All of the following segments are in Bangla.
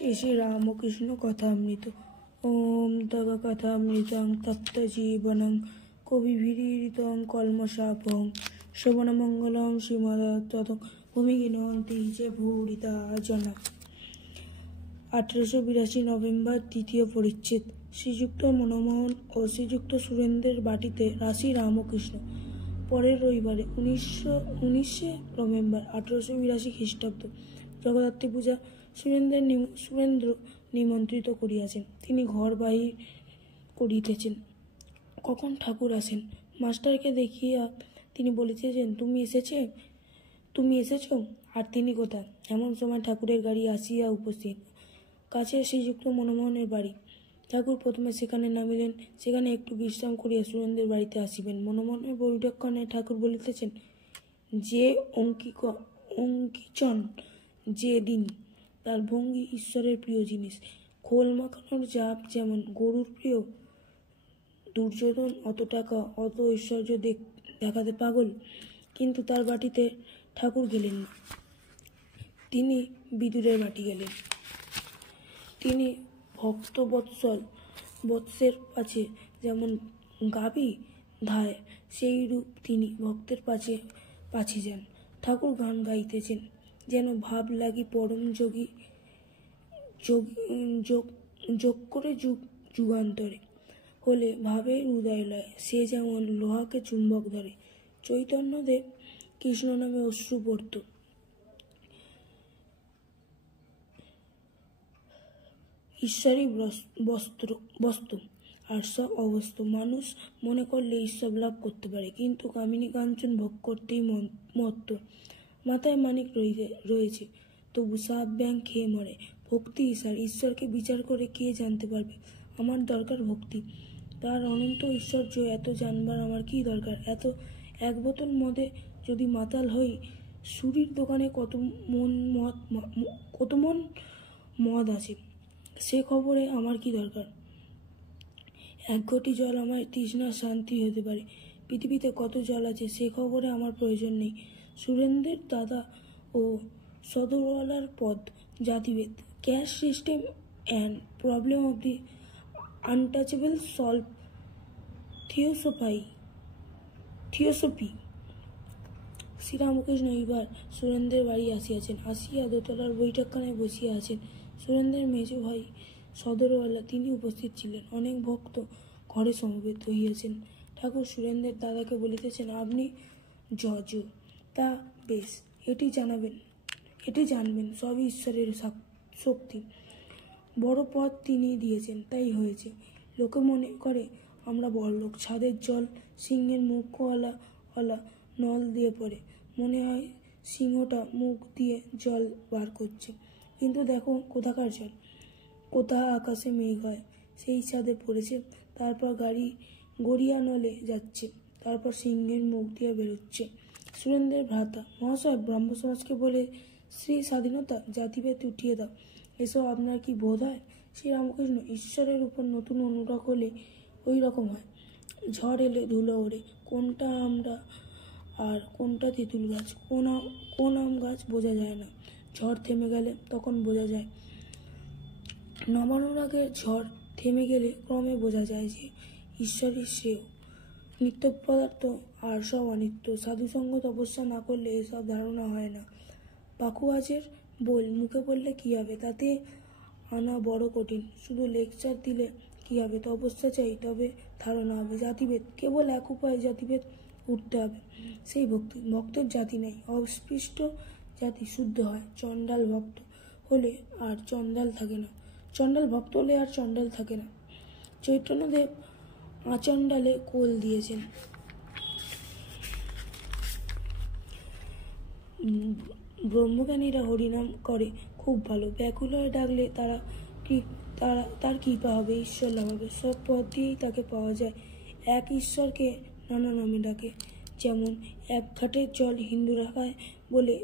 শ্রী শ্রী রামকৃষ্ণ কথামৃত। ওম তব কথামৃতং তপ্ত জীবনং কবিভিরীড়িতং কলমশাপং শ্রবণমঙ্গলং শ্রীমদত্তং ভূমিগীনন্তি যে ভূরিতা জনা। 1882 নভেম্বর, তৃতীয় পরিচ্ছেদ। শ্রীযুক্ত মনমোহন ও শ্রীযুক্ত সুরেন্দ্রের বাটিতে রাশি রামকৃষ্ণ। পরের রবিবারে 19 নভেম্বর 1882 খ্রিস্টাব্দ জগদ্ধাত্রী পূজা। সুরেন্দ্র নিমন্ত্রিত করিয়াছেন। তিনি ঘর বাহির করিতেছেন। কখন ঠাকুর আসেন? মাস্টারকে দেখিয়া তিনি বলিতেছেন, তুমি এসেছ? আর তিনি কোথায়? এমন সময় ঠাকুরের গাড়ি আসিয়া উপস্থিত। কাছে শ্রীযুক্ত মনমোহনের বাড়ি। ঠাকুর প্রথমে সেখানে নামিলেন। সেখানে একটু বিশ্রাম করিয়া সুরেন্দ্রের বাড়িতে আসিবেন। মনমোহনের বৈঠকখানে ঠাকুর বলিতেছেন, যে অঙ্কিচন যে দিন, তার ভঙ্গি ঈশ্বরের প্রিয় জিনিস। খোল মাখানোর জাপ যেমন গরুর প্রিয়, দুর্যোধন অত টাকা অত ঐশ্বর্য দেখাতে পাগল, কিন্তু তার বাটিতে ঠাকুর গেলেন না, তিনি বিদুরের বাটি গেলেন। তিনি ভক্তবৎসের পাছে যেমন গাভী ধায়, সেই রূপ তিনি ভক্তের পাছে যান। ঠাকুর গান গাইতেছেন, যেন ভাব লাগি পরম যোগী যোগ করে যুগান্তরে হলে ভাবের উদয় লয়, সে যেমন লোহাকে চুম্বক ধরে। চৈতন্যদেব কৃষ্ণ নামে অশ্রু পড়ত। ঈশ্বরই বস্তু আর সব অবস্তু। মানুষ মনে করলে ঈশ্বর লাভ করতে পারে, কিন্তু কামিনী কাঞ্চন ভোগ করতেই মত্ত। মাথায় মানিক রয়েছে, তবু সাপ ব্যাং খেয়ে মরে। ভক্তি ঈশ্বরকে বিচার করে কে জানতে পারবে? আমার দরকার ভক্তি। তার অনন্ত ঐশ্বর্য এত জানবার আমার কি দরকার? এক বোতল মদে যদি মাতাল হই, সুরির দোকানে কত মন মদ আছে, সে খবরে আমার কি দরকার? এক ঘটি জল আমার তৃষ্ণার শান্তি হতে পারে। পৃথিবীতে কত জল আছে, সে খবরে আমার প্রয়োজন নেই। সুরেন্দ্রের দাদা ও সদরওয়ালার পদ জাতিভেদ। Caste system and problem of the untouchable solve theosophy. Sri Ramakrishna এইবার সুরেন্দ্রের বাড়ি আসিয়াছেন। আসিয়া দোতলার বৈঠকখানায় বসিয়া আছেন। সুরেন্দ্রের মেজ ভাই সদরওয়ালা, তিনি উপস্থিত ছিলেন। অনেক ভক্ত ঘরে সমবেত হইয়াছেন। ঠাকুর সুরেন্দ্রের দাদাকে বলিতেছেন, আপনি জজ, তা বেশ, এটি জানবেন সবই ঈশ্বরের শক্তি। বড় পদ তিনি দিয়েছেন, তাই হয়েছে। লোকে মনে করে আমরা বড়লোক। ছাদের জল সিংহের মুখওয়ালা নল দিয়ে পড়ে, মনে হয় সিংহটা মুখ দিয়ে জল বার করছে, কিন্তু দেখো কোথাকার জল। কোথা আকাশে মেঘ হয়, সেই ছাদে পড়েছে, তারপর গাড়ি গড়িয়া নলে যাচ্ছে, তারপর সিংহের মুখ দিয়ে বেরোচ্ছে। সুরেন্দ্রের ভ্রাতা মহাশয়, ব্রাহ্ম সমাজকে বলে শ্রী স্বাধীনতা, জাতিভেদ উঠিয়ে দাও, এসব আপনার কি বোধ হয়? শ্রীরামকৃষ্ণ, ঈশ্বরের উপর নতুন অনুরাগ হলে ওই রকম হয়। ঝড় এলে ধুলো ওড়ে, কোনটা আমরা আর কোনটা তেঁতুল গাছ, কোন আম গাছ বোঝা যায় না। ঝড় থেমে গেলে তখন বোঝা যায়। নবানুরাগের ঝড় থেমে গেলে ক্রমে বোঝা যায় যে ঈশ্বরই শ্রেয়। নিত্য পদার্থ আর সব অনিত্য। সাধুসঙ্গ তপস্যা না করলে এসব ধারণা হয় না। পাখুয়াজের বল মুখে পড়লে কী হবে, তাতে আনা বড় কঠিন। শুধু লেকচার দিলে কী হবে? তপস্যা চাই, তবে ধারণা হবে। জাতিভেদ, কেবল এক উপায় জাতিভেদ উঠতে হবে, সেই ভক্তি। ভক্তের জাতি নেই, অস্পৃষ্ট জাতি শুদ্ধ হয়। চণ্ডাল ভক্ত হলে আর চণ্ডাল থাকে না, চণ্ডাল ভক্ত হলে আর চণ্ডাল থাকে না। চৈতন্যদেব আচণ্ডালে কোল দিয়েছেন। ব্রহ্মজ্ঞানীরা হরিনাম করে, খুব ভালো। ব্যাকুল হয়ে ডাকলে তার কৃপা হবে, ঈশ্বর লাভ হবে। সব পথ দিয়েই তাকে পাওয়া যায়। এক ঈশ্বরকে নানা নামে ডাকে। যেমন এক ঘাটের জল হিন্দুরা খায় বলে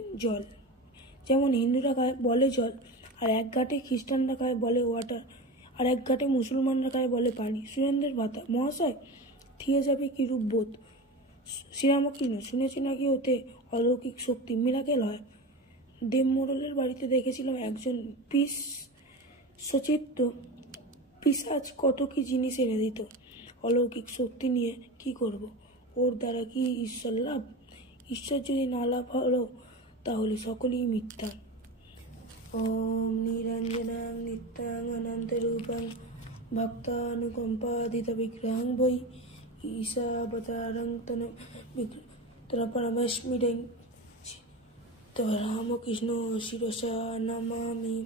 জল, আর এক ঘাটে খ্রিস্টানরা খায় বলে ওয়াটার, আর এক ঘাটে মুসলমানরা খায় বলে পানি। সুরেন্দ্রের ভাতা মহাশয়, থিওজফি কি রূপ বোধ? শ্রীরামকৃষ্ণ, শুনেছি নাকি ওতে অলৌকিক শক্তি, মিরাকেল হয়। দেবমোড়লের বাড়িতে দেখেছিলাম একজন সচিত্র পিশাচ কত কি জিনিস এনে দিত, অলৌকিক শক্তি নিয়ে কি করব? ওর দ্বারা কি ঈশ্বর লাভ? ঈশ্বর যদি না লাভ হলো তাহলে সকলেই মিথ্যা। ওম নিরঞ্জনাং নিত্যাং অনন্তরূপং ভক্তানুকম্পাদিত বিগ্রহং বৈ ঈশাবতারং তনপরমেস্মিডং তব রামকৃষ্ণ শিরসা নমামি।